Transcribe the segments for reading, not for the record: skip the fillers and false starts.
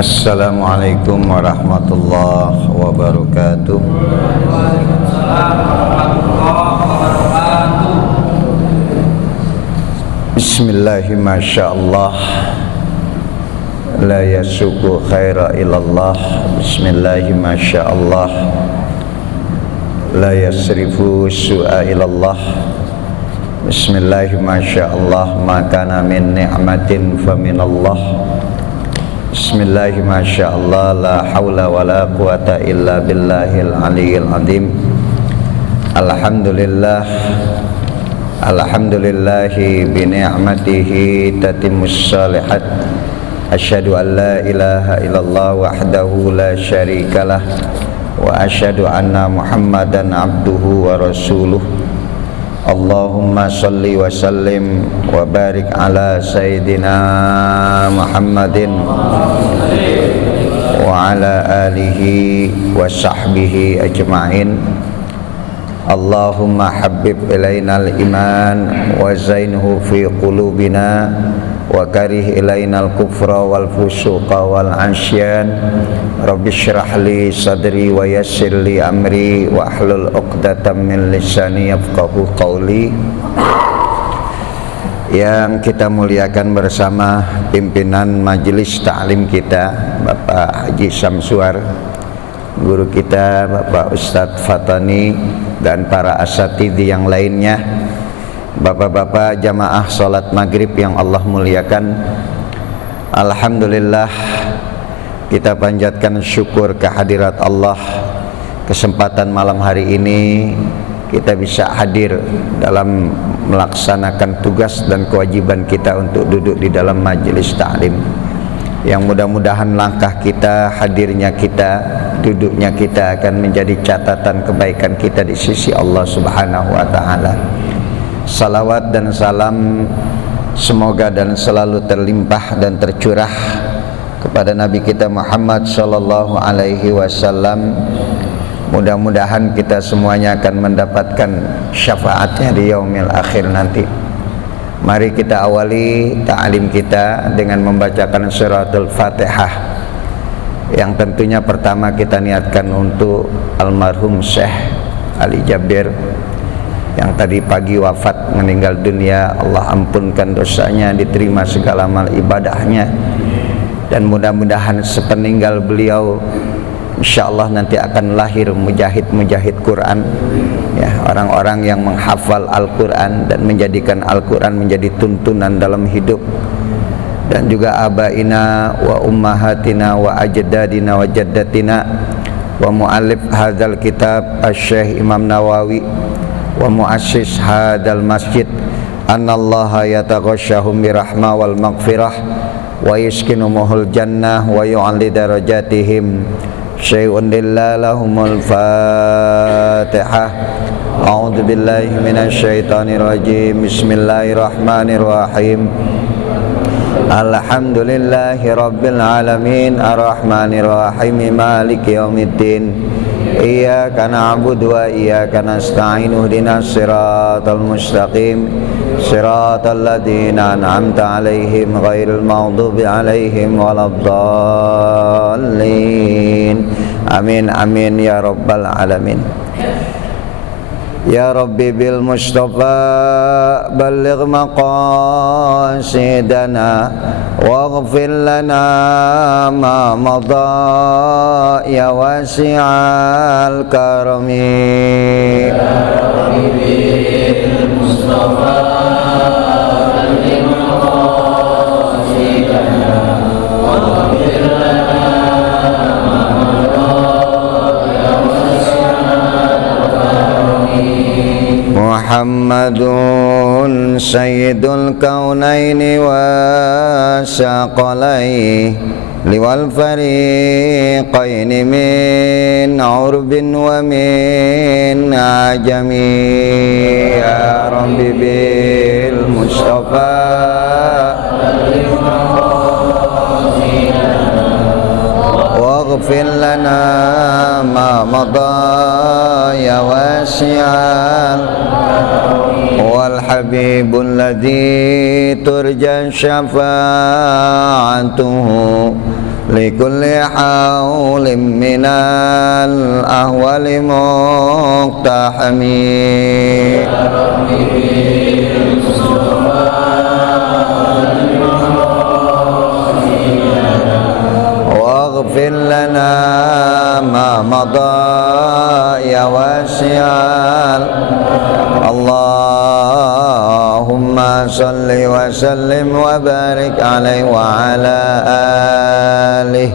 Assalamualaikum warahmatullahi wabarakatuh. Bismillahi masyaallah, la yasuku khaira illallah. Bismillahi masyaallah, la yasrifu su'a ilallah. Bismillahi masyaallah, ma kana min ni'matin faminallah. Bismillahi masyaallah, la hawla wa la quwata illa billahil aliyyil azim. Alhamdulillah, alhamdulillahi bi ni'matihi tatimmus shalihat. Asyhadu an la ilaha illallah wahdahu la syarikalah, wa asyhadu anna Muhammadan abduhu wa rasuluh. Allahumma salli wa sallim wa barik ala Sayyidina Muhammadin wa ala alihi wa sahbihi ajma'in. Allahumma habib ilainal iman wa zainhu fi qulubina wa karih ilainal kufra wal fusuqa wal ansyan. Rabbi syrah li sadri wa yassir li amri wa ahlul uqdatam min lisani yafqahu qawli. Yang kita muliakan bersama pimpinan majelis ta'lim kita, Bapak Haji Samsuar, guru kita Bapak Ustadz Fatani, dan para asatidzi yang lainnya, bapak-bapak jamaah salat maghrib yang Allah muliakan. Alhamdulillah, kita panjatkan syukur kehadirat Allah. Kesempatan malam hari ini kita bisa hadir dalam melaksanakan tugas dan kewajiban kita untuk duduk di dalam majelis ta'lim. Yang mudah-mudahan langkah kita, hadirnya kita, duduknya kita akan menjadi catatan kebaikan kita di sisi Allah Subhanahu wa taala. Salawat dan salam semoga dan selalu terlimpah dan tercurah kepada Nabi kita Muhammad sallallahu alaihi wasallam. Mudah-mudahan kita semuanya akan mendapatkan syafaatnya di yaumil akhir nanti. Mari kita awali ta'lim kita dengan membacakan suratul Fatihah, yang tentunya pertama kita niatkan untuk almarhum Syekh Ali Jabir yang tadi pagi wafat, meninggal dunia. Allah ampunkan dosanya, diterima segala amal ibadahnya, dan mudah-mudahan sepeninggal beliau insyaallah nanti akan lahir mujahid-mujahid Quran, ya, orang-orang yang menghafal Al-Quran dan menjadikan Al-Quran menjadi tuntunan dalam hidup. Dan juga abaina wa ummahatina wa ajdadina wa jaddatina wa muallif hadzal kitab Asy-Syaikh Imam Nawawi wa muassis hadzal masjid, anallaha yataghashshahum birahmah wal maghfirah wa yuskinumuhul jannah wa yu'alli darajatihim. Syai'un lillahumul Fatihah. A'udzu billahi minasy syaithanir rajim. Bismillahirrahmanirrahim. Alhamdulillahi rabbil alamin, arrahmanir rahim, maliki yaumiddin. Iyyaka na'budu wa iyyaka nasta'in. Ihdinas siratal mustaqim, siratal ladzina an'amta 'alaihim ghairil maghdubi 'alaihim waladdallin. Amin amin ya rabbal alamin. Ya Rabbi bil Mustafa balligh maqasidana waghfir lana ma madha ya wasi'al karami. Ya Rabbi bil Mustafa balligh maqasidana waghfir lana ma madha ya wasi'al karami. Muhammadun sayyidul kaunaini wa saqalaihi liwal fariqaini min urbin wa min ajami. Ya Rabbi bil Mustafa waghfir lana ma madha ya wasi'al wal habibul ladzi turja syafa'atuhu likulli haulim minal ahwali muqtahami waghfir lana ma madha ya wasi'al Allahumma salli wa sallim wa barik alaihi wa ala alihi.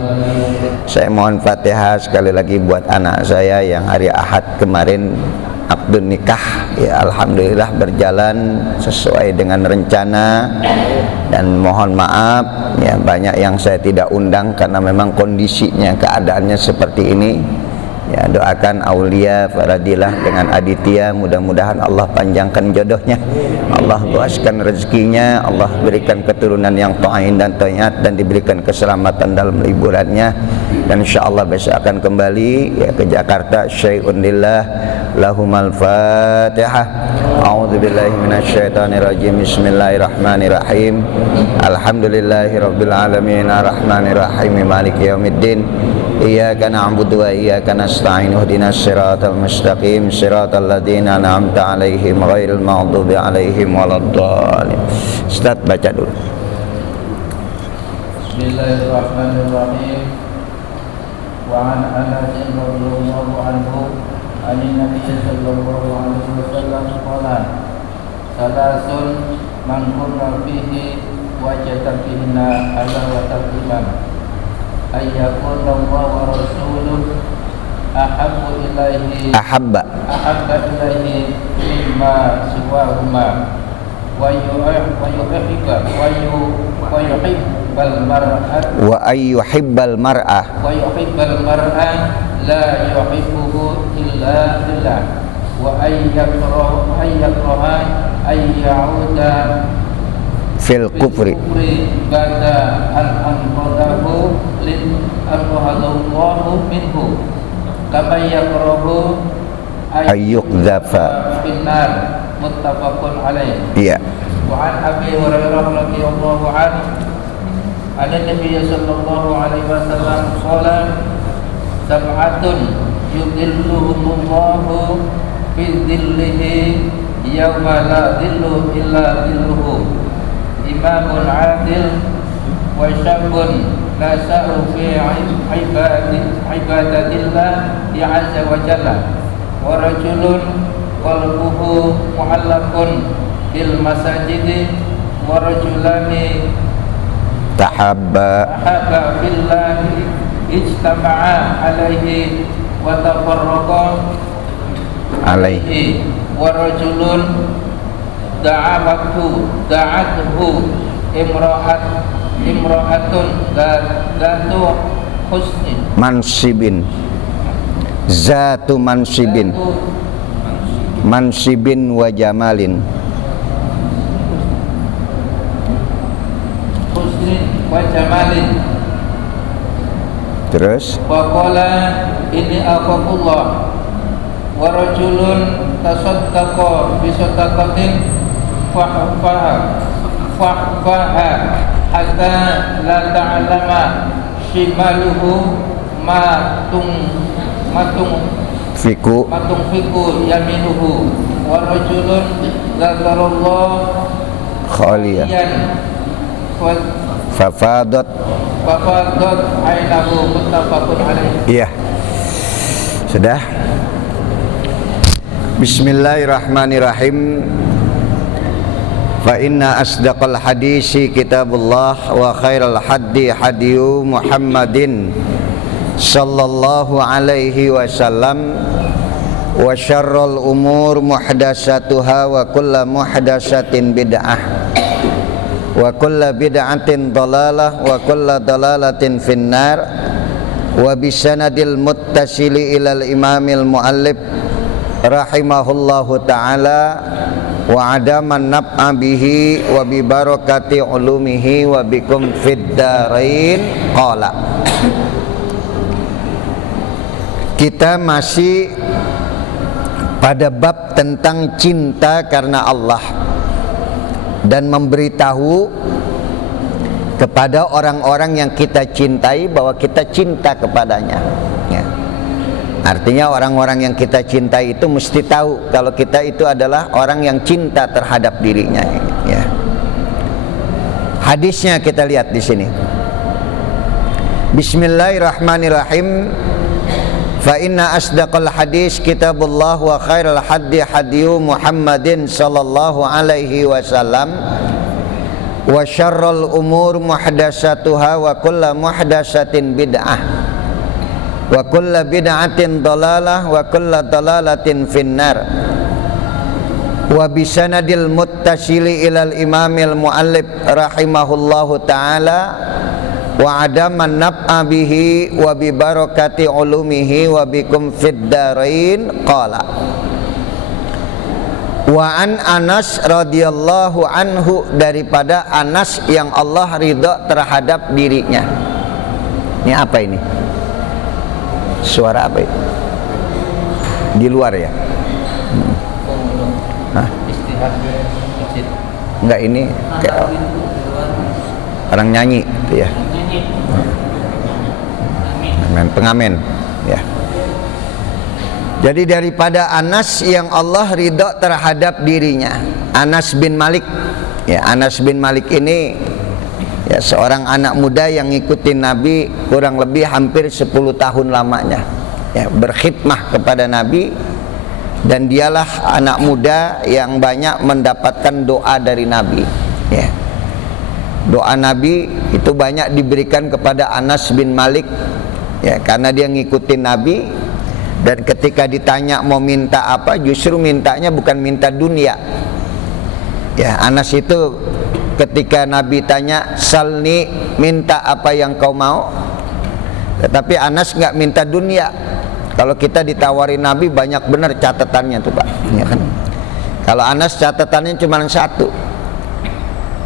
Saya mohon Fatihah sekali lagi buat anak saya yang hari Ahad kemarin akad nikah, ya alhamdulillah berjalan sesuai dengan rencana, dan mohon maaf ya banyak yang saya tidak undang karena memang kondisinya keadaannya seperti ini. Ya, doakan Aulia Faradilah dengan Aditya, mudah-mudahan Allah panjangkan jodohnya, Allah luaskan rezekinya, Allah berikan keturunan yang ta'in dan taat, dan diberikan keselamatan dalam liburannya, dan insyaallah besok akan kembali ya ke Jakarta. Syai'un lillah, lahumal fatihah. A'udzubillahi minasyaitonirrajim. Bismillahirrahmanirrahim. Alhamdulillahirabbil alamin, arrahmanirrahim, maliki yaumiddin. Iyyaka na'budu wa iyyaka nasta'in, ihdinas siratal mustaqim, siratal ladzina an'amta 'alaihim ghairil maghdubi 'alaihim waladdallin. Ustaz baca dulu. Bismillahirrahmanirrahim. Wa an Anas radhiyallahu anhu anin Nabi sallallahu alaihi wasallam qala salasun man kunna fihi wajada fihinna halawata iman ayyakun Allah wa rasuluh ahabba ilaihi mimma siwahuma wa yuhibbal mar'ah la yuhibbuhu illa lillah wa ayyakraha ayyauda fil kufri bada al-anqadahu lin anqadallahu minhu kama yakrahu ayyukdzafa finnar muttafaqun alaih. Iya. Wa an Abi Hurairah radhiyallahu anhu anna Nabiy sallallahu alaihi wasallam qala sab'atun yudhilluhumullahu fi dhillihi yawma la dhillu illa dhilluhu imamun adil wa syabun nasa'u fi ibadatillah azza wa jalla wa rajulun qalbuhu mu'allaqun bil masajidi wa rajulani tahabba billahi ijtama'a alaihi wa tafarraqa alaihi wa rajulun da'athu imra'atun zatu husnin zatu mansibin wa jamalin husnin wa jamalin. Terus waqala inni aqullah wa rajulun tasaddaqa bi sadaqatin fahfaha hatta la ta'lama shimaluhu matung fiku yaminuhu wa rajulun zakarallah khaliyan fafadat ainahu muttafaqun alaih. Iya. Sudah. Bismillahirrahmanirrahim. Fa inna asdaqal hadisi kitabullah wa khairal hadi hadiyu Muhammadin sallallahu alaihi wasallam wa syarrul umur muhdatsatuha wa kullu muhdatsatin bid'ah wa kullu bid'atin dhalalah wa kullu dhalalatin finnar wa bisanadil muttasili ilal imamil muallif rahimahullahu ta'ala wa adaman nab'a bihi wa bi barakati ulumihi wa bikum fid darain qala. Kita masih pada bab tentang cinta karena Allah dan memberitahu kepada orang-orang yang kita cintai bahwa kita cinta kepadanya, ya. Artinya orang-orang yang kita cintai itu mesti tahu kalau kita itu adalah orang yang cinta terhadap dirinya, ya. Hadisnya kita lihat di sini. Bismillahirrahmanirrahim. Fa inna asdaqal hadis kitabullah wa khairal hadi hadiyu Muhammadin sallallahu alaihi wasallam wa syarrul umur muhdatsatuha wa kullu muhdatsatin bid'ah wa kullu bid'atin dhalalah wa kullu dhalalatin finnar. Wa bisanadil muttasili ilal imamil muallif rahimahullahu ta'ala wa adaman nab'a bihi wa bi barakati ulumihi wa bikum fid darain qala wa an Anas radhiyallahu anhu, daripada Anas yang Allah ridha terhadap dirinya. Ini apa ini? Suara apa itu? Di luar ya? Hah? Enggak, ini kayak orang nyanyi itu ya. Pengamen ya. Jadi daripada Anas yang Allah ridha terhadap dirinya, Anas bin Malik. Ya, Anas bin Malik ini ya seorang anak muda yang ngikutin Nabi kurang lebih hampir 10 tahun lamanya. Ya, berkhidmah kepada Nabi, dan dialah anak muda yang banyak mendapatkan doa dari Nabi. Ya. Doa Nabi itu banyak diberikan kepada Anas bin Malik, ya, karena dia ngikutin Nabi. Dan ketika ditanya mau minta apa, justru mintanya bukan minta dunia. Ya, Anas itu ketika Nabi tanya, salni, minta apa yang kau mau. Tetapi Anas nggak minta dunia. Kalau kita ditawari Nabi banyak benar catatannya tuh Pak, ya kan? Kalau Anas catatannya cuma satu.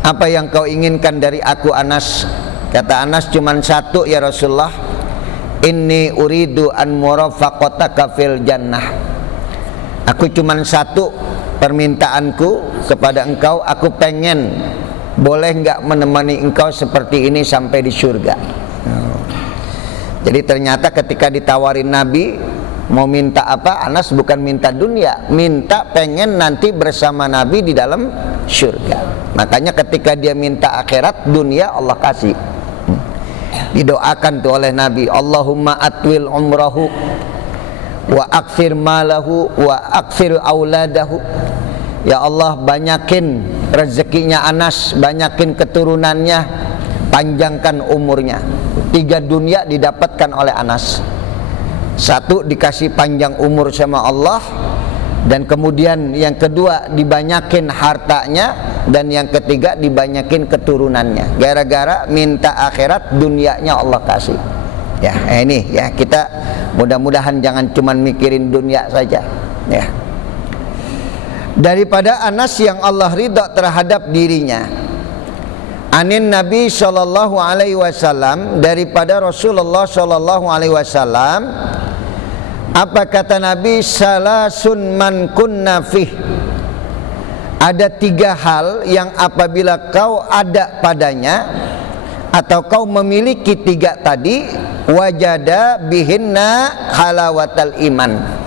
Apa yang kau inginkan dari aku Anas? Kata Anas, cuma satu ya Rasulullah. Inni uridu an murafaqataka fil jannah. Aku cuma satu permintaanku kepada engkau, aku pengen boleh enggak menemani engkau seperti ini sampai di surga. Jadi ternyata ketika ditawarin Nabi mau minta apa, Anas bukan minta dunia, minta pengen nanti bersama Nabi di dalam surga. Makanya ketika dia minta akhirat, dunia Allah kasih. Didoakan tuh oleh Nabi, Allahumma atwil umrahu wa akthir malahu wa akthir auladahu. Ya Allah, banyakin rezekinya Anas, banyakin keturunannya, panjangkan umurnya. 3 dunia didapatkan oleh Anas. 1 dikasih panjang umur sama Allah, dan kemudian yang kedua dibanyakin hartanya, dan yang ketiga dibanyakin keturunannya. Gara-gara minta akhirat, dunianya Allah kasih. Ya, ini ya, kita mudah-mudahan jangan cuman mikirin dunia saja, ya. Daripada Anas yang Allah ridha terhadap dirinya. Anin Nabi sallallahu alaihi wasallam, daripada Rasulullah sallallahu alaihi wasallam, apa kata Nabi? Salasun man kunna fih. Ada 3 hal yang apabila kau ada padanya, atau kau memiliki 3 tadi, wajada bihinna halawatal iman.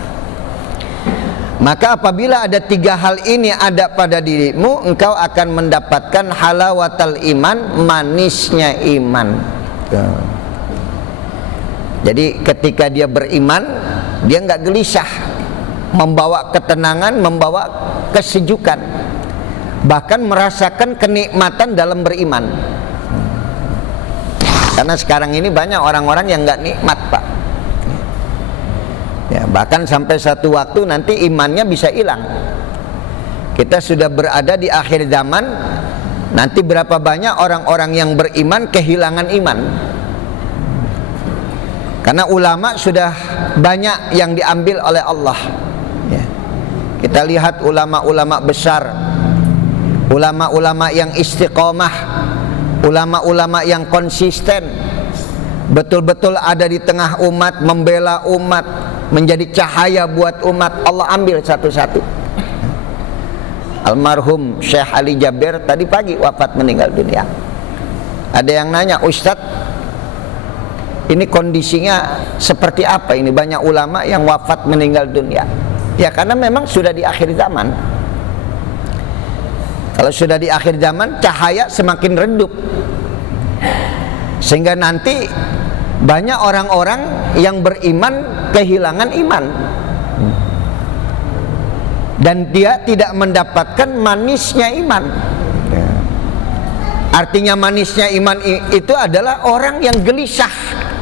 Maka apabila ada 3 hal ini ada pada dirimu, engkau akan mendapatkan halawatal iman, manisnya iman. Jadi ketika dia beriman, dia nggak gelisah, membawa ketenangan, membawa kesejukan, bahkan merasakan kenikmatan dalam beriman. Karena sekarang ini banyak orang-orang yang nggak nikmat Pak. Ya, bahkan sampai satu waktu nanti imannya bisa hilang. Kita sudah berada di akhir zaman, nanti berapa banyak orang-orang yang beriman kehilangan iman. Karena ulama sudah banyak yang diambil oleh Allah, ya. Kita lihat ulama-ulama besar, ulama-ulama yang istiqomah, ulama-ulama yang konsisten, betul-betul ada di tengah umat, membela umat, menjadi cahaya buat umat. Allah ambil satu-satu. Almarhum Syekh Ali Jabir tadi pagi wafat, meninggal dunia. Ada yang nanya, Ustadz, ini kondisinya seperti apa ini? Banyak ulama yang wafat meninggal dunia. Ya karena memang sudah di akhir zaman. Kalau sudah di akhir zaman, cahaya semakin redup, sehingga nanti banyak orang-orang yang beriman kehilangan iman, dan dia tidak mendapatkan manisnya iman. Artinya manisnya iman itu adalah orang yang gelisah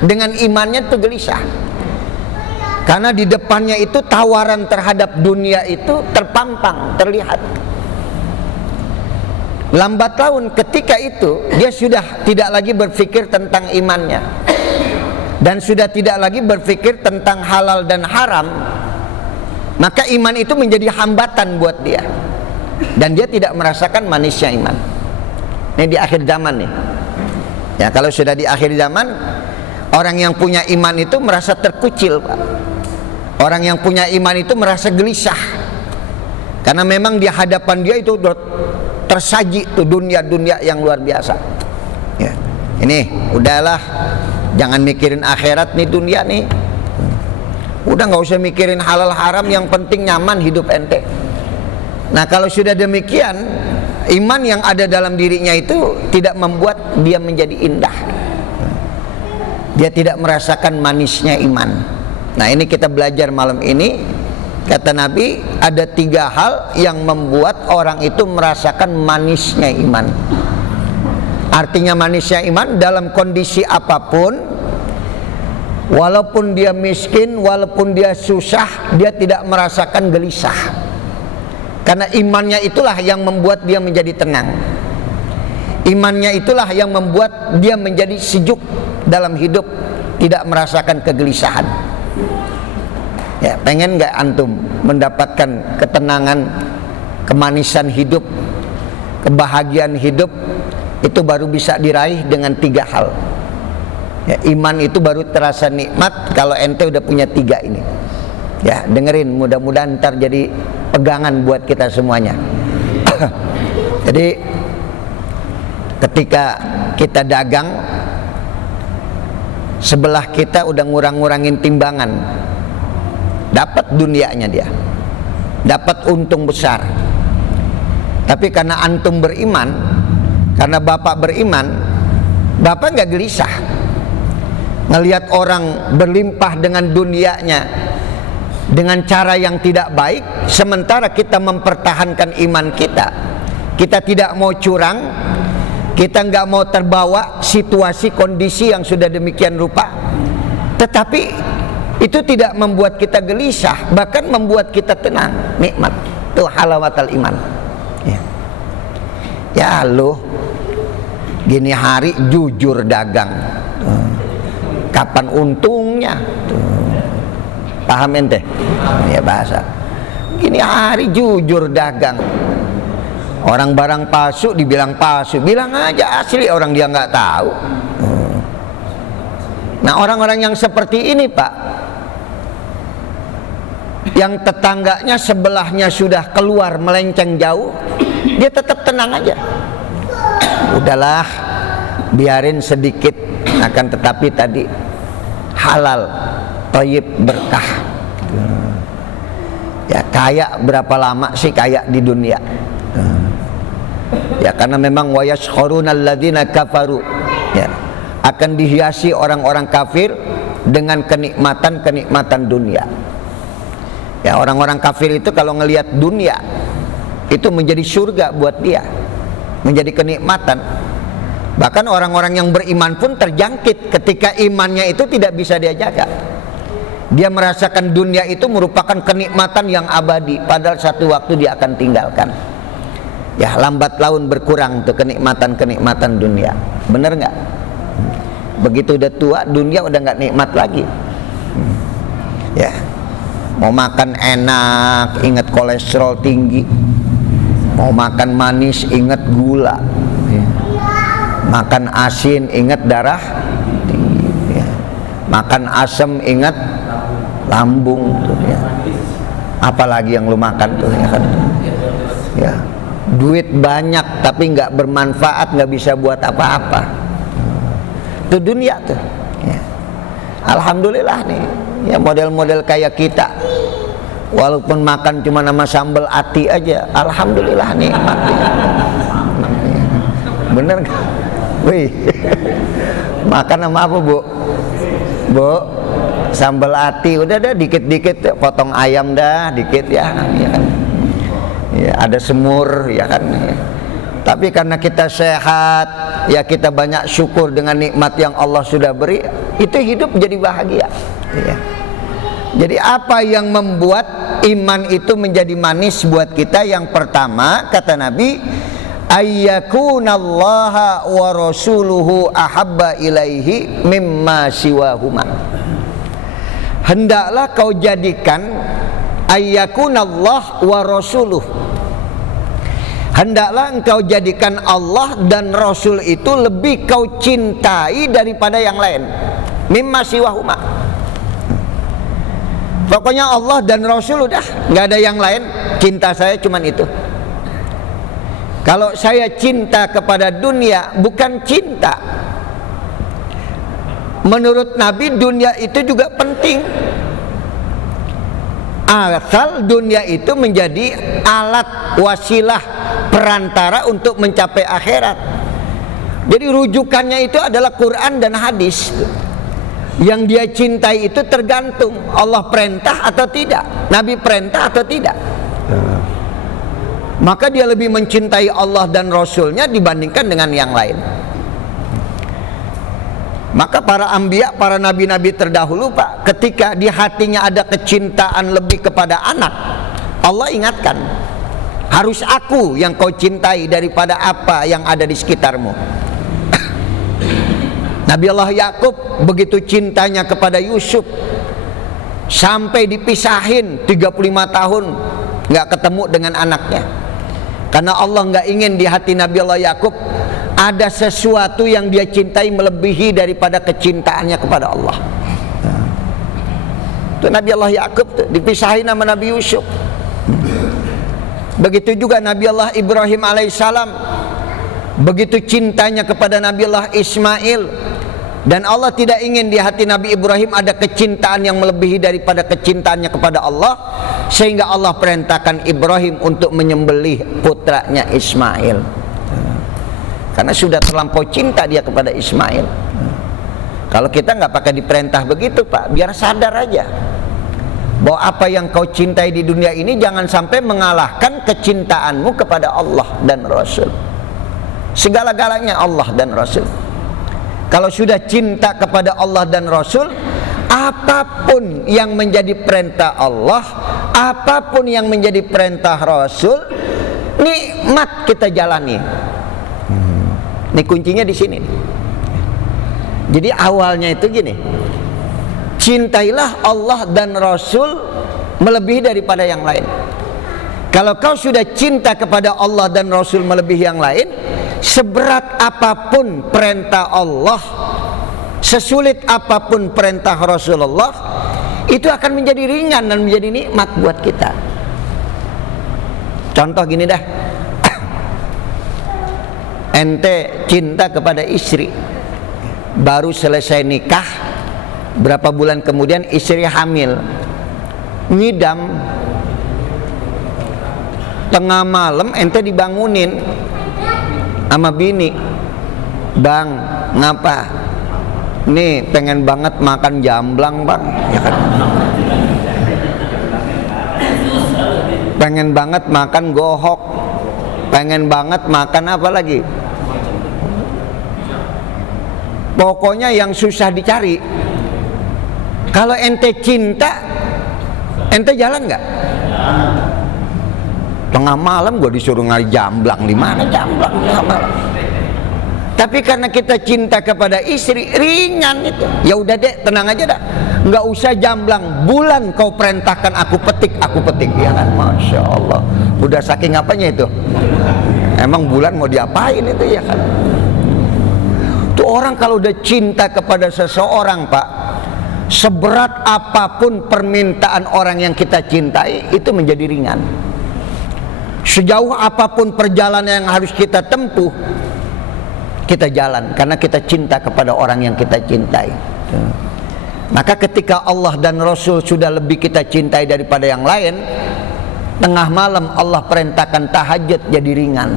dengan imannya, itu gelisah karena di depannya itu tawaran terhadap dunia itu terpampang, terlihat. Lambat laun ketika itu dia sudah tidak lagi berpikir tentang imannya, dan sudah tidak lagi berpikir tentang halal dan haram, maka iman itu menjadi hambatan buat dia, dan dia tidak merasakan manisnya iman. Ini di akhir zaman nih. Ya, kalau sudah di akhir zaman, orang yang punya iman itu merasa terkucil, Pak. Orang yang punya iman itu merasa gelisah, karena memang di hadapan dia itu tersaji tuh dunia-dunia yang luar biasa. Ya. Ini udahlah, jangan mikirin akhirat nih, dunia nih. Udah nggak usah mikirin halal haram, yang penting nyaman hidup ente. Nah kalau sudah demikian, iman yang ada dalam dirinya itu tidak membuat dia menjadi indah. Dia tidak merasakan manisnya iman. Nah ini kita belajar malam ini. Kata Nabi, ada 3 hal yang membuat orang itu merasakan manisnya iman. Artinya manisnya iman dalam kondisi apapun, walaupun dia miskin, walaupun dia susah, dia tidak merasakan gelisah. Karena imannya itulah yang membuat dia menjadi tenang. Imannya itulah yang membuat dia menjadi sejuk dalam hidup, tidak merasakan kegelisahan. Ya, pengen nggak antum mendapatkan ketenangan, kemanisan hidup, kebahagiaan hidup? Itu baru bisa diraih dengan 3 hal. Ya, iman itu baru terasa nikmat kalau ente udah punya 3 ini. Ya, dengerin, mudah-mudahan ntar jadi pegangan buat kita semuanya. Jadi ketika kita dagang, sebelah kita udah ngurang-ngurangin timbangan, dapat dunianya dia, dapat untung besar. Tapi karena antum beriman, karena bapak beriman, bapak nggak gelisah ngelihat orang berlimpah dengan dunianya dengan cara yang tidak baik, sementara kita mempertahankan iman kita. Kita tidak mau curang, kita nggak mau terbawa situasi kondisi yang sudah demikian rupa. Tetapi itu tidak membuat kita gelisah, bahkan membuat kita tenang, nikmat. Itu halawatul iman. Ya lu gini hari jujur dagang, kapan untungnya? Paham ente? Ya bahasa. Gini hari jujur dagang, orang barang palsu dibilang palsu, bilang aja asli, orang dia nggak tahu. Nah orang-orang yang seperti ini Pak, yang tetangganya sebelahnya sudah keluar melenceng jauh, dia tetap tenang aja. Udahlah, biarin sedikit, akan tetapi tadi halal, thayyib, berkah. Ya kaya berapa lama sih kaya di dunia? Ya karena memang wa yaskhurunal ladzina kafaru, ya akan dihiasi orang-orang kafir dengan kenikmatan-kenikmatan dunia. Ya orang-orang kafir itu kalau ngelihat dunia itu menjadi surga buat dia, menjadi kenikmatan. Bahkan orang-orang yang beriman pun terjangkit ketika imannya itu tidak bisa dia jaga. Dia merasakan dunia itu merupakan kenikmatan yang abadi, padahal satu waktu dia akan tinggalkan. Ya lambat laun berkurang tuh kenikmatan-kenikmatan dunia. Bener nggak? Begitu udah tua, dunia udah nggak nikmat lagi. Ya, mau makan enak, ingat kolesterol tinggi. Mau makan manis, ingat gula. Makan asin, ingat darah tinggi. Ya. Makan asam, ingat lambung tuh, ya. Apalagi yang lu makan tuh, ya kan? Ya. Duit banyak tapi nggak bermanfaat, nggak bisa buat apa-apa. Itu dunia tuh ya. Alhamdulillah nih ya, model-model kayak kita walaupun makan cuma nama sambal ati aja, alhamdulillah nikmat ya. Bener gak? Wih, makan sama apa bu? Bu, sambal ati, udah dah dikit-dikit, potong ayam dah dikit ya, ya kan? Ya, ada semur ya kan ya. Tapi karena kita sehat ya, kita banyak syukur dengan nikmat yang Allah sudah beri, itu hidup jadi bahagia ya. Jadi apa yang membuat iman itu menjadi manis buat kita? Yang pertama kata Nabi, ayyakunallaha wa rasuluhu ahabba ilaihi mimma siwahuma. Hendaklah kau jadikan ayyakunallah wa rasuluh, hendaklah engkau jadikan Allah dan Rasul itu lebih kau cintai daripada yang lain. Mimma siwahuma, pokoknya Allah dan Rasul udah, nggak ada yang lain. Cinta saya cuman itu. Kalau saya cinta kepada dunia, bukan cinta. Menurut Nabi dunia itu juga penting, asal dunia itu menjadi alat, wasilah, perantara untuk mencapai akhirat. Jadi rujukannya itu adalah Quran dan hadis. Yang dia cintai itu tergantung Allah perintah atau tidak, Nabi perintah atau tidak. Maka dia lebih mencintai Allah dan Rasulnya dibandingkan dengan yang lain. Maka para anbiya, para nabi-nabi terdahulu Pak, ketika di hatinya ada kecintaan lebih kepada anak, Allah ingatkan, harus aku yang kau cintai daripada apa yang ada di sekitarmu. Nabi Allah Yakub begitu cintanya kepada Yusuf, sampai dipisahin 35 tahun nggak ketemu dengan anaknya. Karena Allah nggak ingin di hati Nabi Allah Yakub ada sesuatu yang dia cintai melebihi daripada kecintaannya kepada Allah. Itu Nabi Allah Yakub tuh dipisahin sama Nabi Yusuf. Begitu juga Nabi Allah Ibrahim alaihissalam, begitu cintanya kepada Nabi Allah Ismail. Dan Allah tidak ingin di hati Nabi Ibrahim ada kecintaan yang melebihi daripada kecintaannya kepada Allah, sehingga Allah perintahkan Ibrahim untuk menyembelih putranya Ismail. Karena sudah terlampau cinta dia kepada Ismail. Kalau kita nggak pakai diperintah begitu Pak, biar sadar aja bahwa apa yang kau cintai di dunia ini jangan sampai mengalahkan kecintaanmu kepada Allah dan Rasul. Segala-galanya Allah dan Rasul. Kalau sudah cinta kepada Allah dan Rasul, apapun yang menjadi perintah Allah, apapun yang menjadi perintah Rasul, nikmat kita jalani. Ini kuncinya di sini. Jadi awalnya itu gini, cintailah Allah dan Rasul melebihi daripada yang lain. Kalau kau sudah cinta kepada Allah dan Rasul melebihi yang lain, seberat apapun perintah Allah, sesulit apapun perintah Rasulullah, itu akan menjadi ringan dan menjadi nikmat buat kita. Contoh gini dah, ente cinta kepada istri, baru selesai nikah, berapa bulan kemudian istri hamil, ngidam, tengah malam ente dibangunin sama bini, bang, ngapa? Nih pengen banget makan jamblang bang, ya kan? Pengen banget makan gohok, pengen banget makan apa lagi? Pokoknya yang susah dicari. Kalau ente cinta, ente jalan nggak? Tengah malam gue disuruh nyari jamblang, di mana jamblang tengah malam? Tapi karena kita cinta kepada istri, ringan itu. Ya udah deh, tenang aja dah. Nggak usah jamblang, bulan kau perintahkan aku petik, ya kan? Masya Allah. Udah saking apanya itu? Emang bulan mau diapain itu ya kan? Tuh orang kalau udah cinta kepada seseorang Pak, seberat apapun permintaan orang yang kita cintai, itu menjadi ringan. Sejauh apapun perjalanan yang harus kita tempuh, kita jalan karena kita cinta kepada orang yang kita cintai. Maka ketika Allah dan Rasul sudah lebih kita cintai daripada yang lain, tengah malam Allah perintahkan tahajud jadi ringan,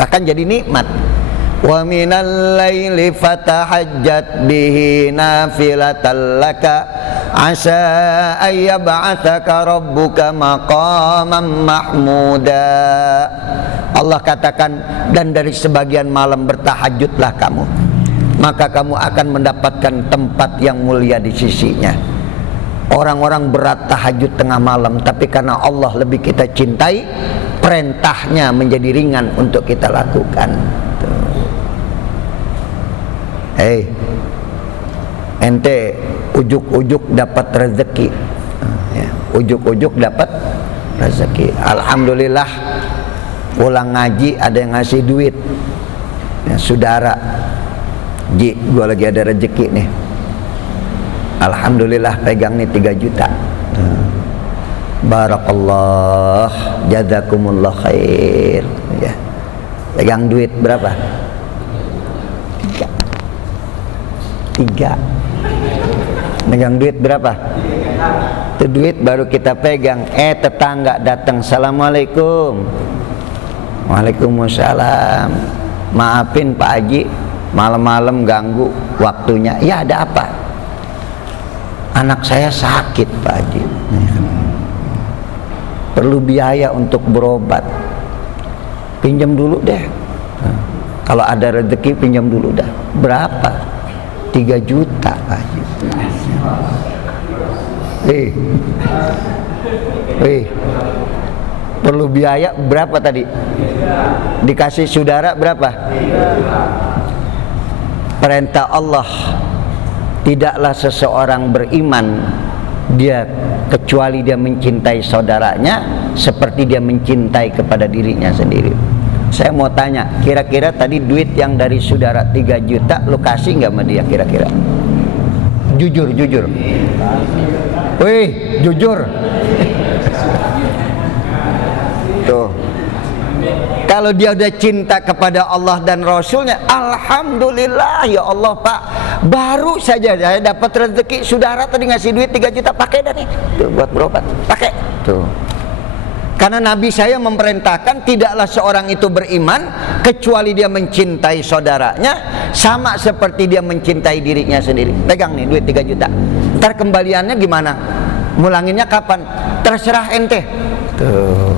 bahkan jadi nikmat. Wa minal laili fatahajjat bihi nafilatan laka asa ayyab'atsaka rabbuka maqaman mahmuda. Allah katakan, dan dari sebagian malam bertahajudlah kamu, maka kamu akan mendapatkan tempat yang mulia di sisinya. Orang-orang berat tahajud tengah malam, tapi karena Allah lebih kita cintai, perintahnya menjadi ringan untuk kita lakukan. Hei, ente ujuk-ujuk dapat rezeki, ujuk-ujuk dapat rezeki. Alhamdulillah, pulang ngaji ada yang ngasih duit. Ya, saudara, Ji, gua lagi ada rezeki nih. Alhamdulillah, pegang nih 3 juta. Barakallah, jazakumullah khair. Ya. Pegang duit berapa? 3. Pegang duit berapa? Itu duit baru kita pegang. Tetangga datang, assalamualaikum. Waalaikumsalam. Maafin Pak Haji, malam-malam ganggu waktunya. Ya, ada apa? Anak saya sakit Pak Haji, perlu biaya untuk berobat. Pinjam dulu deh. Kalau ada rezeki pinjam dulu dah. Berapa? 3 juta Pak Haji. Perlu biaya berapa tadi? Dikasih saudara berapa? Perintah Allah, tidaklah seseorang beriman dia kecuali dia mencintai saudaranya seperti dia mencintai kepada dirinya sendiri. Saya mau tanya, kira-kira tadi duit yang dari saudara 3 juta lu kasih nggak sama dia kira-kira? Jujur, jujur. Wih, jujur. Tuh. Kalau dia udah cinta kepada Allah dan Rasulnya, alhamdulillah ya Allah Pak, baru saja saya dapat rezeki, saudara tadi ngasih duit 3 juta, pakai dah nih, tuh buat berobat, pakai. Tuh. Karena Nabi saya memerintahkan tidaklah seorang itu beriman kecuali dia mencintai saudaranya sama seperti dia mencintai dirinya sendiri. Pegang nih duit 3 juta. Ntar kembaliannya gimana? Mulanginnya kapan? Terserah ente. Tuh.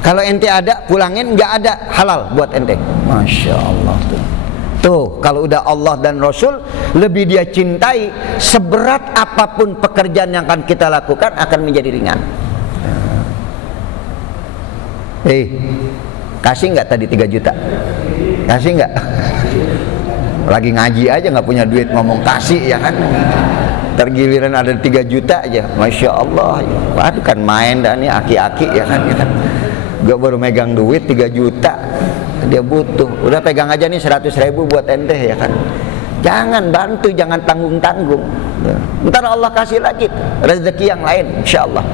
Kalau ente ada, pulangin, nggak ada, halal buat ente. Masya Allah tuh. Tuh, kalau udah Allah dan Rasul lebih dia cintai, seberat apapun pekerjaan yang akan kita lakukan akan menjadi ringan. Kasih nggak tadi 3 juta? Kasih nggak? Lagi ngaji aja nggak punya duit ngomong kasih ya kan? Tergiliran ada 3 juta aja, Masya Allah. Aduh kan main dah nih aki-aki ya kan? Gue baru megang duit 3 juta, dia butuh. Udah pegang aja nih 100.000 buat ente ya kan? Jangan bantu, jangan tanggung-tanggung. Ntar Allah kasih lagi rezeki yang lain, insya Allah.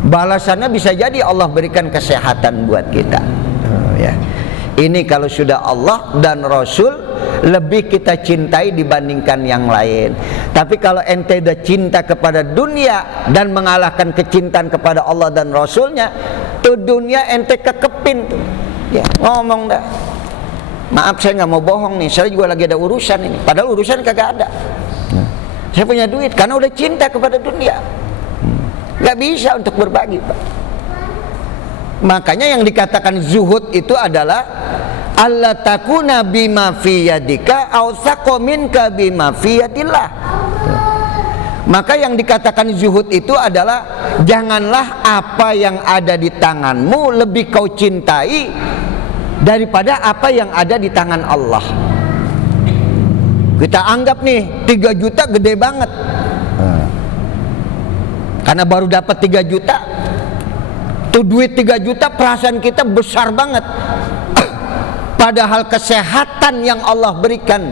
Balasannya bisa jadi Allah berikan kesehatan buat kita. Ya. Ini kalau sudah Allah dan Rasul lebih kita cintai dibandingkan yang lain. Tapi kalau ente udah cinta kepada dunia dan mengalahkan kecintaan kepada Allah dan Rasulnya, tuh dunia ente kekepin tuh. Ya, ngomong dah. Maaf saya nggak mau bohong nih, saya juga lagi ada urusan ini. Padahal urusan kagak ada. Saya punya duit karena udah cinta kepada dunia. Gak bisa untuk berbagi Pak. Makanya yang dikatakan zuhud itu adalah alla takuna bima fi yadika aw minka bima fi yadillah. Maka yang dikatakan zuhud itu adalah janganlah apa yang ada di tanganmu lebih kau cintai daripada apa yang ada di tangan Allah. Kita anggap nih 3 juta gede banget. Karena baru dapat 3 juta, tuh duit 3 juta perasaan kita besar banget. Padahal kesehatan yang Allah berikan,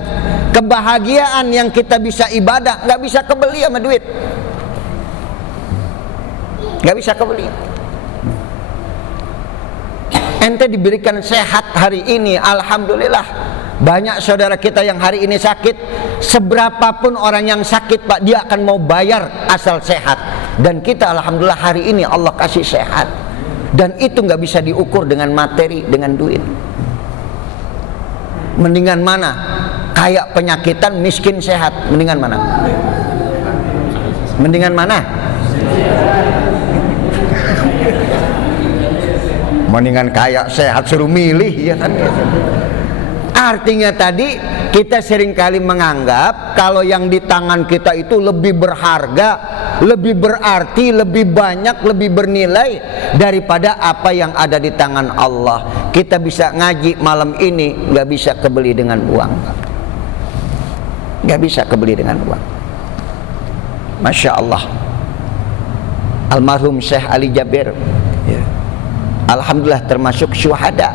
kebahagiaan yang kita bisa ibadah, nggak bisa kebeli sama duit. Nggak bisa kebeli. ente diberikan sehat hari ini, alhamdulillah. Banyak saudara kita yang hari ini sakit, seberapapun orang yang sakit Pak, dia akan mau bayar asal sehat. Dan kita alhamdulillah hari ini Allah kasih sehat. Dan itu nggak bisa diukur dengan materi, dengan duit. Mendingan mana? Kayak penyakitan, miskin sehat, mendingan mana? Mendingan mana? Mendingan kaya sehat, suruh milih ya kan. Artinya tadi kita seringkali menganggap kalau yang di tangan kita itu lebih berharga, lebih berarti, lebih banyak, lebih bernilai daripada apa yang ada di tangan Allah. Kita bisa ngaji malam ini nggak bisa kebeli dengan uang, nggak bisa kebeli dengan uang. Masya Allah. Almarhum Syekh Ali Jabir, alhamdulillah termasuk syuhada,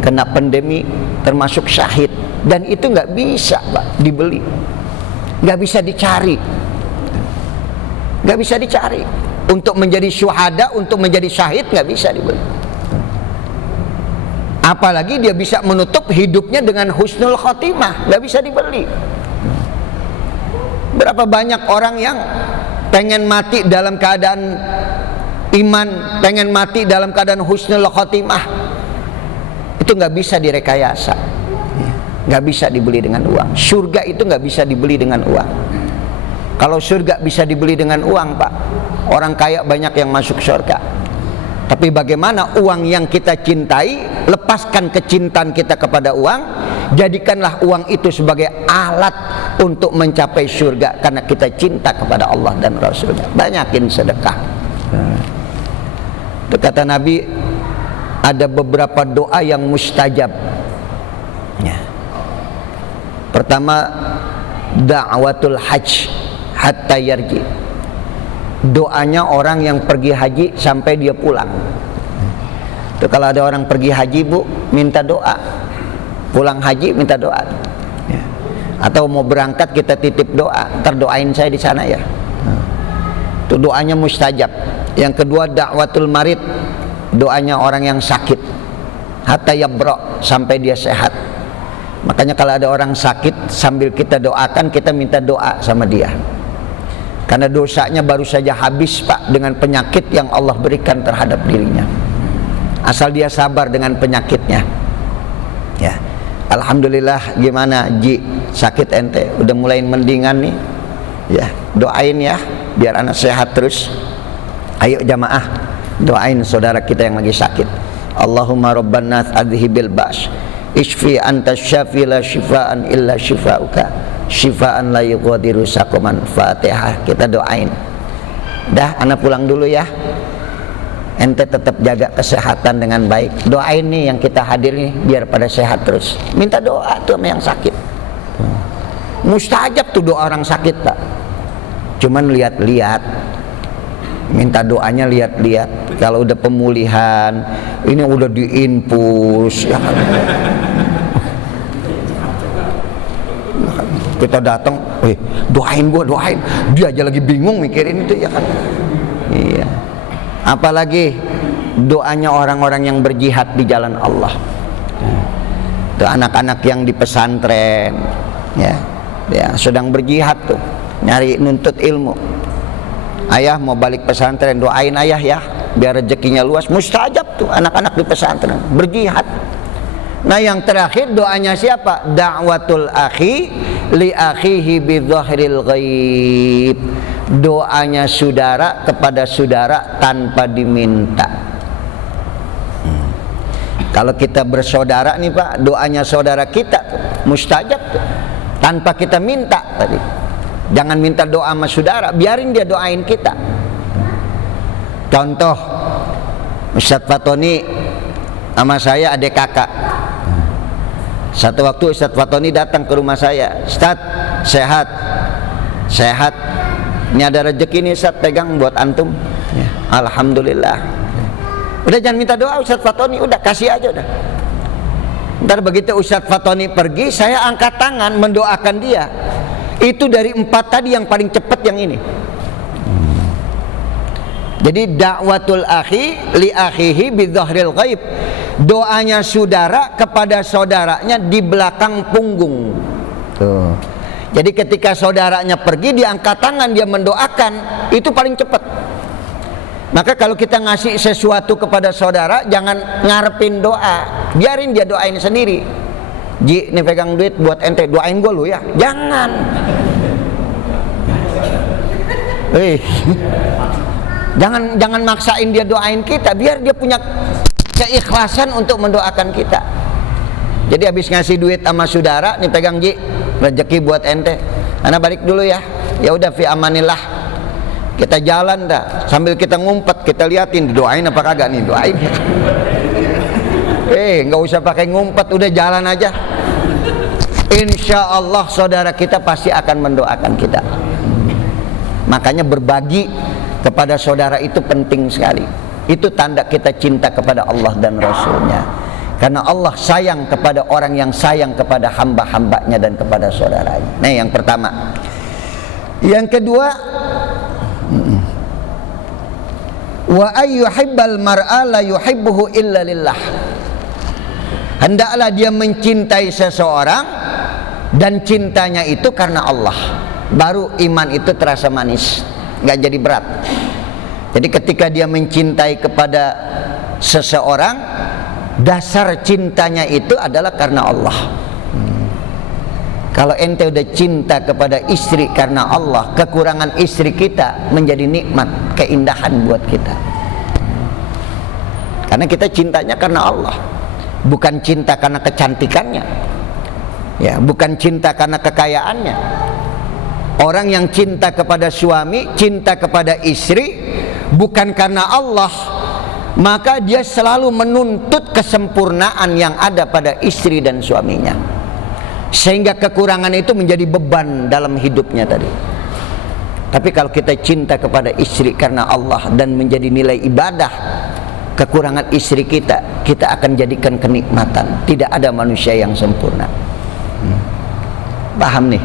kena pandemi, termasuk syahid. Dan itu nggak bisa Pak dibeli, nggak bisa dicari, nggak bisa dicari. Untuk menjadi syuhada, untuk menjadi syahid nggak bisa dibeli. Apalagi dia bisa menutup hidupnya dengan husnul khotimah, nggak bisa dibeli. Berapa banyak orang yang pengen mati dalam keadaan iman, pengen mati dalam keadaan husnul khotimah, itu nggak bisa direkayasa, nggak bisa dibeli dengan uang. Surga itu nggak bisa dibeli dengan uang. Kalau surga bisa dibeli dengan uang Pak, orang kaya banyak yang masuk surga. Tapi bagaimana uang yang kita cintai, lepaskan kecintaan kita kepada uang, jadikanlah uang itu sebagai alat untuk mencapai surga, karena kita cinta kepada Allah dan Rasulnya. Banyakin sedekah. Kata Nabi, ada beberapa doa yang mustajab. Pertama, da'watul hajj hatta yarji. Doanya orang yang pergi haji sampai dia pulang. Itu kalau ada orang pergi haji Bu, minta doa. Pulang haji minta doa. Atau mau berangkat kita titip doa, terdoain saya di sana ya. Itu doanya mustajab. Yang kedua, da'watul marid, doanya orang yang sakit, hatta yabra, sampai dia sehat. Makanya kalau ada orang sakit, sambil kita doakan, kita minta doa sama dia, karena dosanya baru saja habis Pak dengan penyakit yang Allah berikan terhadap dirinya. Asal dia sabar dengan penyakitnya. Ya, alhamdulillah. Gimana Ji, sakit ente udah mulai mendingan nih? Ya, doain ya biar anak sehat terus. Ayo jamaah, doain saudara kita yang lagi sakit. Allahumma rabban nas adhibil ba's, isfi anta syafi la syifaan illa syifauka, syifaan la yughadiru saqaman. Fatihah kita doain. Dah, anak pulang dulu ya. Ente tetap jaga kesehatan dengan baik. Doain nih yang kita hadir nih biar pada sehat terus. Minta doa tuh sama yang sakit. Mustajab tuh doa orang sakit Pak. Cuman lihat-lihat, minta doanya lihat-lihat. Kalau udah pemulihan, ini udah diinfus ya kan? Kita datang, doain gua, doain. Dia aja lagi bingung mikirin itu ya kan. Iya. Apalagi doanya orang-orang yang berjihad di jalan Allah. Itu anak-anak yang di pesantren ya sedang berjihad tuh, nyari nuntut ilmu. Ayah mau balik pesantren, doain ayah ya biar rezekinya luas. Mustajab tuh anak-anak di pesantren berjihad. Nah yang terakhir doanya siapa? Da'watul akhi li akhihi bi dhahril ghaib. Doanya saudara kepada saudara tanpa diminta. Kalau kita bersaudara nih Pak, doanya saudara kita tuh, mustajab tuh, tanpa kita minta tadi. Jangan minta doa sama saudara, biarin dia doain kita. Contoh, Ustadz Fatoni sama saya adik kakak. Satu waktu Ustadz Fatoni datang ke rumah saya, Ustadz sehat, sehat. Ini ada rezeki nih Ustadz, pegang buat antum ya. Alhamdulillah. Udah jangan minta doa Ustadz Fatoni, udah kasih aja udah. Ntar begitu Ustadz Fatoni pergi, saya angkat tangan mendoakan dia. Itu dari 4 tadi yang paling cepat yang ini. Jadi dakwatul akhi li akhihi bidzahril ghaib. Doanya saudara kepada saudaranya di belakang punggung. Tuh. Jadi ketika saudaranya pergi, dia angkat tangan, dia mendoakan, itu paling cepat. Maka kalau kita ngasih sesuatu kepada saudara, jangan ngarepin doa, biarin dia doain sendiri. Ji, nih pegang duit buat ente, doain gue lu ya. Jangan. Jangan maksain dia doain kita, biar dia punya keikhlasan untuk mendoakan kita. Jadi habis ngasih duit sama saudara, nih pegang Ji, rezeki buat ente. Ana balik dulu ya. Ya udah, fi amanillah. Kita jalan dah, sambil kita ngumpet, kita liatin didoain apa kagak nih, doain. Nggak usah pakai ngumpet, udah jalan aja. Insya Allah saudara kita pasti akan mendoakan kita. Makanya berbagi kepada saudara itu penting sekali. Itu tanda kita cinta kepada Allah dan Rasulnya. Karena Allah sayang kepada orang yang sayang kepada hamba-hambanya dan kepada saudaranya. Nah, yang pertama. Yang kedua, wa ayyuhibbal mar'a la yuhibbuhu illa lillah. Hendaklah dia mencintai seseorang dan cintanya itu karena Allah. Baru iman itu terasa manis, nggak jadi berat. Jadi ketika dia mencintai kepada seseorang, dasar cintanya itu adalah karena Allah. Kalau ente udah cinta kepada istri karena Allah, kekurangan istri kita menjadi nikmat, keindahan buat kita. Karena kita cintanya karena Allah, bukan cinta karena kecantikannya, ya, bukan cinta karena kekayaannya. Orang yang cinta kepada suami, cinta kepada istri, bukan karena Allah, maka dia selalu menuntut kesempurnaan yang ada pada istri dan suaminya, sehingga kekurangan itu menjadi beban dalam hidupnya tadi. Tapi kalau kita cinta kepada istri karena Allah dan menjadi nilai ibadah, kekurangan istri kita, kita akan jadikan kenikmatan. Tidak ada manusia yang sempurna. Paham nih?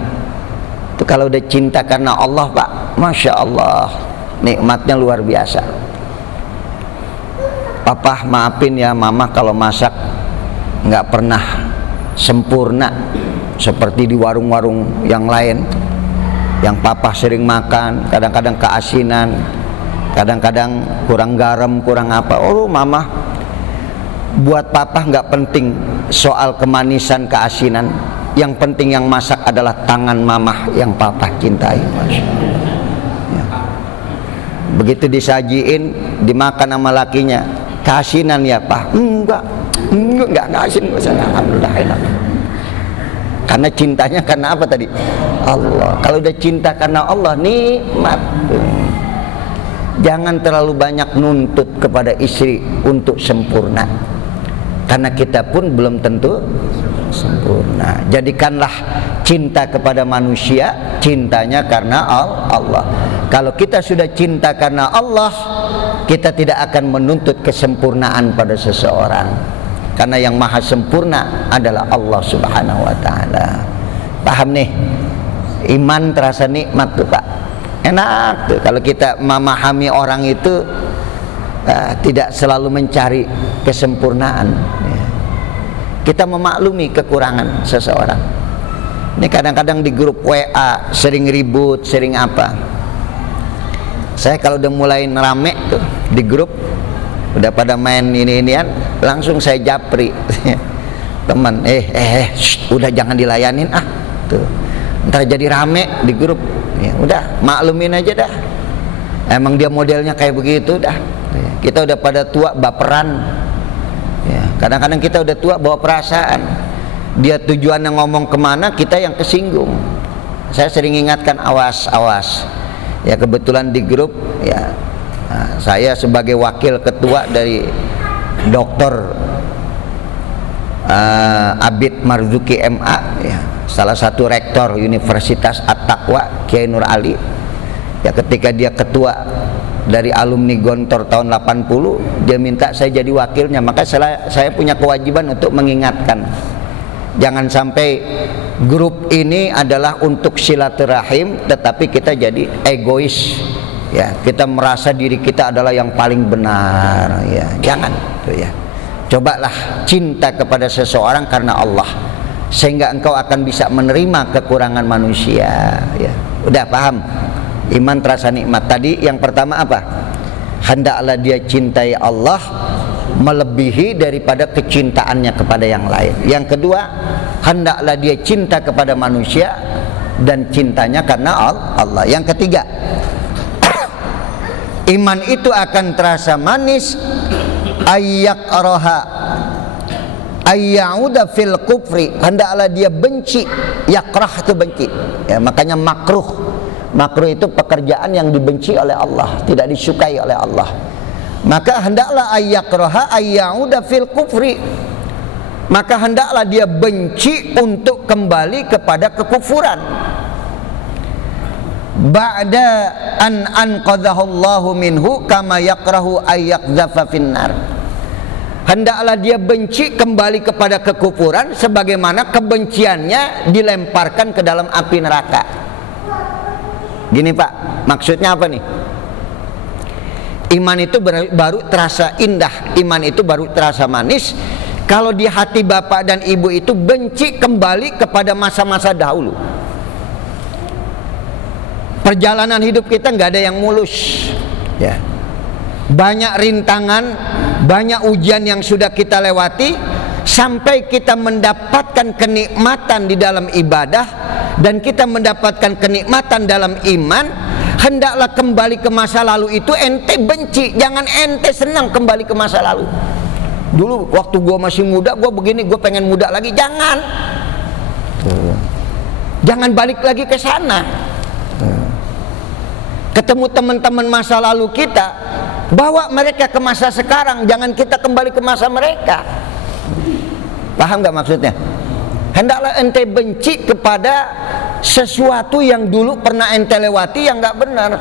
Itu kalau udah cinta karena Allah, Pak, Masya Allah, nikmatnya luar biasa. Papa maafin ya mama kalau masak nggak pernah sempurna seperti di warung-warung yang lain yang papa sering makan, kadang-kadang keasinan, kadang-kadang kurang garam, kurang apa. Oh mama, buat papa nggak penting soal kemanisan, keasinan, yang penting yang masak adalah tangan mama yang papa cintai. Masya Allah. Ya. Begitu disajiin, dimakan sama lakinya, keasinan ya pak? Enggak asin. Alhamdulillah enak. Karena cintanya karena apa tadi? Allah. Kalau udah cinta karena Allah, nikmat. Jangan terlalu banyak nuntut kepada istri untuk sempurna, karena kita pun belum tentu sempurna. Jadikanlah cinta kepada manusia cintanya karena Allah. Kalau kita sudah cinta karena Allah, kita tidak akan menuntut kesempurnaan pada seseorang, karena yang maha sempurna adalah Allah Subhanahu wa ta'ala. Paham nih? Iman terasa nikmat tuh Pak, enak tuh kalau kita memahami orang itu tidak selalu mencari kesempurnaan, kita memaklumi kekurangan seseorang. Ini kadang-kadang di grup WA sering ribut, sering apa. Saya kalau udah mulai rame tuh di grup, udah pada main ini-inian, langsung saya japri teman, udah jangan dilayanin tuh, ntar jadi rame di grup. Ya, udah maklumin aja dah, emang dia modelnya kayak begitu dah. Kita udah pada tua baperan ya, kadang-kadang kita udah tua bawa perasaan. Dia tujuannya ngomong kemana, kita yang kesinggung. Saya sering ingatkan, awas ya. Kebetulan di grup ya, saya sebagai wakil ketua dari Dr. Abid Marzuki MA ya, salah satu rektor Universitas At-Taqwa Kiai Nur Ali ya. Ketika dia ketua dari alumni Gontor tahun 80, dia minta saya jadi wakilnya. Maka saya punya kewajiban untuk mengingatkan, jangan sampai grup ini adalah untuk silaturahim, tetapi kita jadi egois ya, kita merasa diri kita adalah yang paling benar, ya. Jangan, tuh ya. Cobalah cinta kepada seseorang karena Allah, sehingga engkau akan bisa menerima kekurangan manusia, ya. Udah paham? Iman terasa nikmat. Tadi yang pertama apa? Hendaklah dia cintai Allah melebihi daripada kecintaannya kepada yang lain. Yang kedua, hendaklah dia cinta kepada manusia dan cintanya karena Allah. Yang ketiga, iman itu akan terasa manis ayyakraha ayyauda fil kufri, hendaklah dia benci. Yakrah itu benci, ya, makanya makruh. Makruh itu pekerjaan yang dibenci oleh Allah, tidak disukai oleh Allah. Maka hendaklah ayyakraha ayyauda fil kufri, maka hendaklah dia benci untuk kembali kepada kekufuran. Ba'da an anqadhahu Allahu minhu kama yakrahu ayyaqdhafa finnar. Hendaklah dia benci kembali kepada kekufuran sebagaimana kebenciannya dilemparkan ke dalam api neraka. Gini Pak, maksudnya apa nih? Iman itu baru terasa indah, iman itu baru terasa manis kalau di hati bapak dan ibu itu benci kembali kepada masa-masa dahulu. Perjalanan hidup kita nggak ada yang mulus, ya. Banyak rintangan, banyak ujian yang sudah kita lewati sampai kita mendapatkan kenikmatan di dalam ibadah dan kita mendapatkan kenikmatan dalam iman. Hendaklah kembali ke masa lalu itu ente benci, jangan ente senang kembali ke masa lalu. Dulu waktu gue masih muda, gue begini, gue pengen muda lagi, jangan. Jangan balik lagi ke sana. Ketemu teman-teman masa lalu kita, bawa mereka ke masa sekarang, jangan kita kembali ke masa mereka. Paham gak maksudnya? Hendaklah ente benci kepada sesuatu yang dulu pernah ente lewati yang gak benar.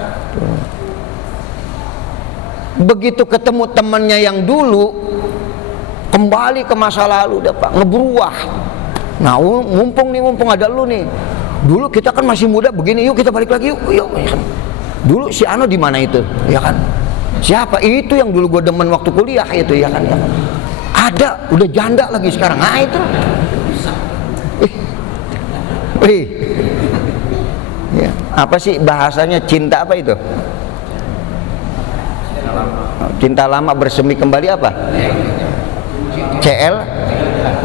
Begitu ketemu temannya yang dulu, kembali ke masa lalu dah Pak, ngeberuah. Nah mumpung ada lu nih, dulu kita kan masih muda begini, yuk kita balik lagi yuk. Dulu si Ano di mana itu, ya kan? Siapa itu yang dulu gue demen waktu kuliah itu, ya kan? Ada, udah janda lagi sekarang. Nah itu. Ya, apa sih bahasanya cinta apa itu? Cinta lama bersemi kembali apa?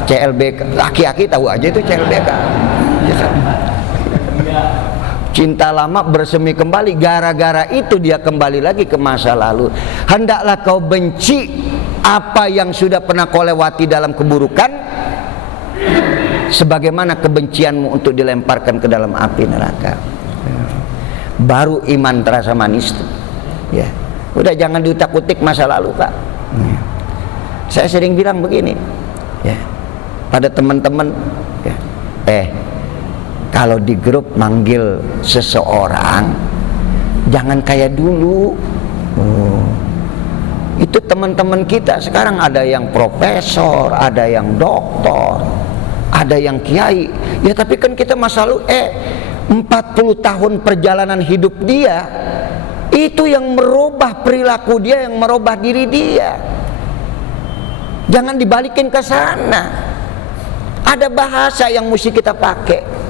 CLBK. Laki-laki tahu aja itu CLBK. Ya kan? Cinta lama bersemi kembali, gara-gara itu dia kembali lagi ke masa lalu. Hendaklah kau benci apa yang sudah pernah kau lewati dalam keburukan, sebagaimana kebencianmu untuk dilemparkan ke dalam api neraka. Baru iman terasa manis tuh. Ya. Udah jangan diutak-utik masa lalu Pak. Saya sering bilang begini, ya, pada teman-teman, ya, kalau di grup manggil seseorang jangan kayak dulu. Itu teman-teman kita sekarang ada yang profesor, ada yang doktor, ada yang kiai. Ya tapi kan kita masa lalu 40 tahun perjalanan hidup dia, itu yang merubah perilaku dia, yang merubah diri dia. Jangan dibalikin ke sana. Ada bahasa yang mesti kita pakai.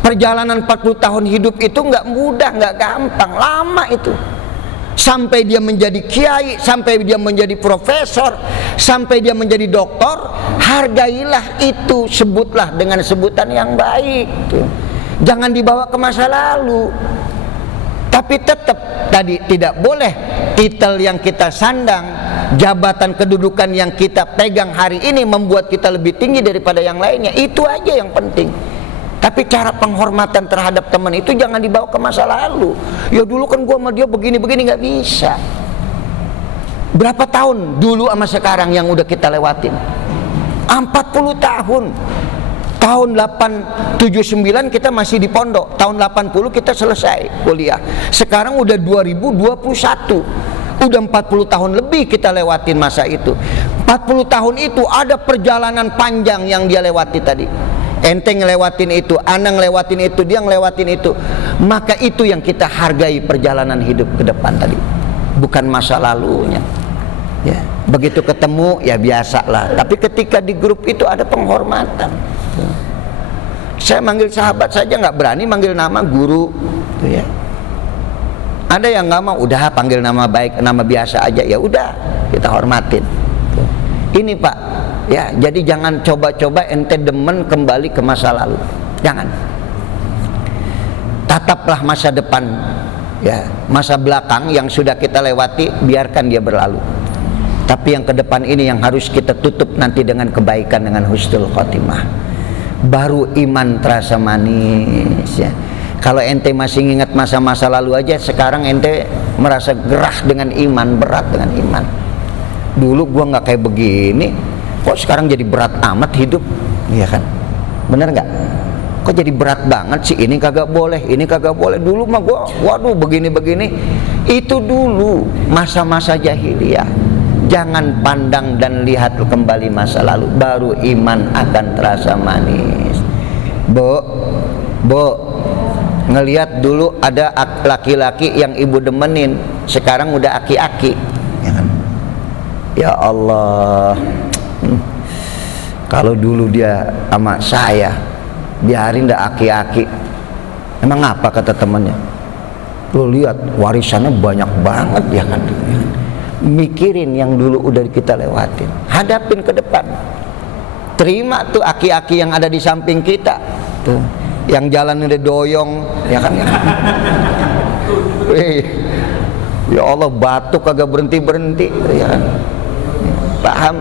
Perjalanan 40 tahun hidup itu nggak mudah, nggak gampang, lama itu. Sampai dia menjadi kiai, sampai dia menjadi profesor, sampai dia menjadi doktor, hargailah itu, sebutlah dengan sebutan yang baik. Jangan dibawa ke masa lalu. Tapi tetap tadi tidak boleh titel yang kita sandang, jabatan kedudukan yang kita pegang hari ini membuat kita lebih tinggi daripada yang lainnya. Itu aja yang penting. Tapi cara penghormatan terhadap teman itu jangan dibawa ke masa lalu. Ya dulu kan gua sama dia begini-begini, nggak bisa. Berapa tahun dulu sama sekarang yang udah kita lewatin? 40 tahun. Tahun 879 kita masih di pondok. Tahun 80 kita selesai kuliah. Sekarang udah 2021. Udah 40 tahun lebih kita lewatin masa itu. 40 tahun itu ada perjalanan panjang yang dia lewati tadi. ente ngelewatin itu, ana ngelewatin itu, dia ngelewatin itu, maka itu yang kita hargai perjalanan hidup ke depan tadi, bukan masa lalunya. Ya, begitu ketemu ya biasalah, tapi ketika di grup itu ada penghormatan. Saya manggil sahabat saja nggak berani manggil nama guru, ya. Ada yang nggak mau, udah panggil nama baik, nama biasa aja, ya udah kita hormatin. Ini Pak, ya, jadi jangan coba-coba ente demen kembali ke masa lalu, jangan. Tataplah masa depan, ya, masa belakang yang sudah kita lewati, biarkan dia berlalu. Tapi yang ke depan ini yang harus kita tutup nanti dengan kebaikan, dengan husnul khotimah. Baru iman terasa manis, ya. Kalau ente masih ingat masa-masa lalu aja, sekarang ente merasa gerah dengan iman, berat dengan iman. Dulu gua nggak kayak begini, kok sekarang jadi berat amat hidup, iya kan? Bener nggak? Kok jadi berat banget sih, ini kagak boleh, ini kagak boleh. Dulu mah gua, waduh begini-begini. Itu dulu masa-masa jahiliyah. Jangan pandang dan lihat kembali masa lalu, baru iman akan terasa manis. Bu, ngelihat dulu ada laki-laki yang ibu demenin, sekarang udah aki-aki, ya kan? Ya Allah, kalau dulu dia sama saya, biarin dah aki-aki. Emang apa kata temannya? Lu lihat warisannya banyak banget, ya kan? Mikirin yang dulu udah kita lewatin, hadapin ke depan. Terima tuh aki-aki yang ada di samping kita, tuh, yang jalan udah doyong, ya kan? Ya Allah, batuk kagak berhenti-berhenti, ya kan? Paham?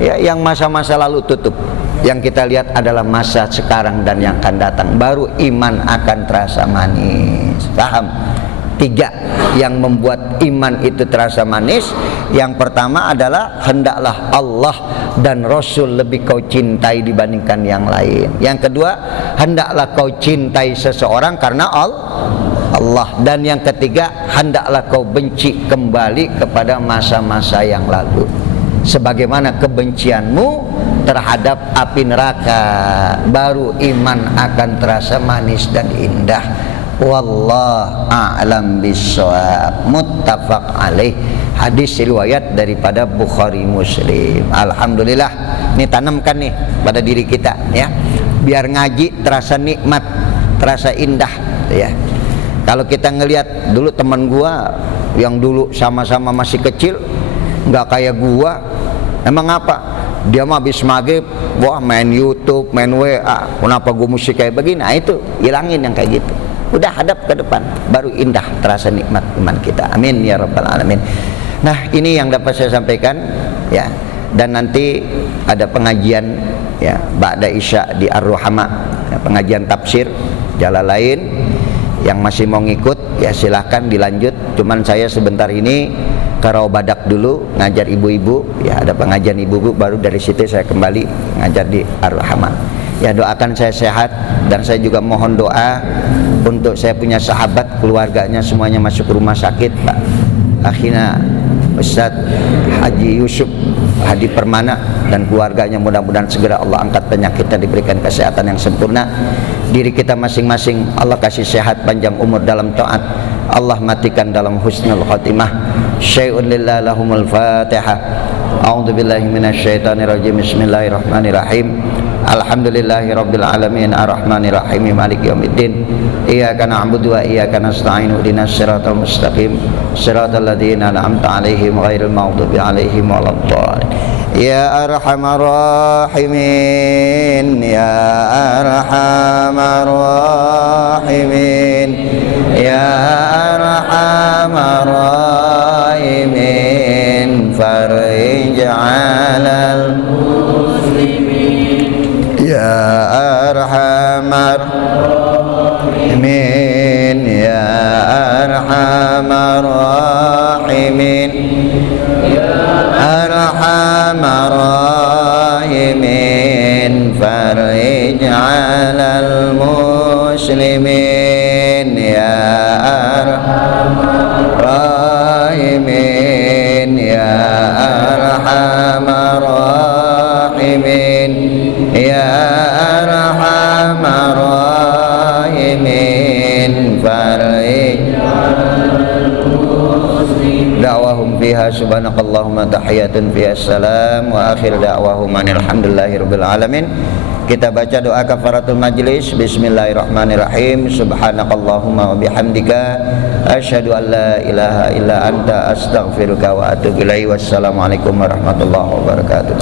Ya, yang masa-masa lalu tutup. Yang kita lihat adalah masa sekarang dan yang akan datang. Baru iman akan terasa manis. Paham? 3 yang membuat iman itu terasa manis. Yang pertama adalah hendaklah Allah dan Rasul lebih kau cintai dibandingkan yang lain. Yang kedua, hendaklah kau cintai seseorang karena Allah. Dan yang ketiga, hendaklah kau benci kembali kepada masa-masa yang lalu, sebagaimana kebencianmu terhadap api neraka. Baru iman akan terasa manis dan indah. Wallah a'lam bissawab. Muttafaq alaih. Hadis riwayat daripada Bukhari Muslim. Alhamdulillah, ini tanamkan nih pada diri kita, ya, biar ngaji terasa nikmat, terasa indah, ya. Kalau kita ngelihat dulu teman gua yang dulu sama-sama masih kecil, nggak kayak gua, emang apa? Dia mah habis maghrib, wah main YouTube, main WA, kenapa gua mesti kayak begini? Nah itu, hilangin yang kayak gitu. Udah hadap ke depan, baru indah terasa nikmat iman kita. Amin ya rabbal alamin. Nah, ini yang dapat saya sampaikan, ya. Dan nanti ada pengajian, ya, ba'da isya di Ar-Ruhama, ya, pengajian tafsir Jalalain. Yang masih mau ngikut, ya silahkan dilanjut. Cuman saya sebentar ini ke Rawabadak dulu ngajar ibu-ibu, ya, ada pengajian ibu-ibu, baru dari situ saya kembali ngajar di Ar-Rahman. Ya, doakan saya sehat, dan saya juga mohon doa untuk saya punya sahabat, keluarganya semuanya masuk rumah sakit, Pak Akhina Ustadz Haji Yusuf Hadi Permana dan keluarganya, mudah-mudahan segera Allah angkat penyakitnya, diberikan kesehatan yang sempurna. Diri kita masing-masing Allah kasih sehat, panjang umur dalam taat, Allah matikan dalam husnul khotimah. Syai'un lillah lahumul fatihah. A'udzu billahi minasyaitonir rajim. Bismillahirrahmanirrahim. Alhamdulillahi rabbil alamin, arrahmanir rahim, maliki yaumiddin. Iyyaka na'budu wa iyyaka nasta'in. Ihdinas siratal mustaqim, siratal ladzina an'amta 'alaihim ghairil maghdubi 'alaihim waladdallin. Ya arhamar rahimin, ya arhamar rahimin, ya arhamar rahimin, farij 'alal ya arhamar rahimin, ya arhamar rahimin, ya arhamar rahimin, farij 'alal muslimin, ya arhamar rahimin, ya arhamar rahimin, ya arhamar da'wahum fiha subhanakallahumma tahiyatun fiha salam wa akhir da'wahum alhamdulillahi rabbil alamin. Kita baca doa kafaratul majlis. Bismillahirrahmanirrahim. Subhanakallahumma wa bihamdika asyhadu an la ilaha illa anta astaghfiruka wa atubu ilaik. Wassalamualaikum warahmatullahi wabarakatuh.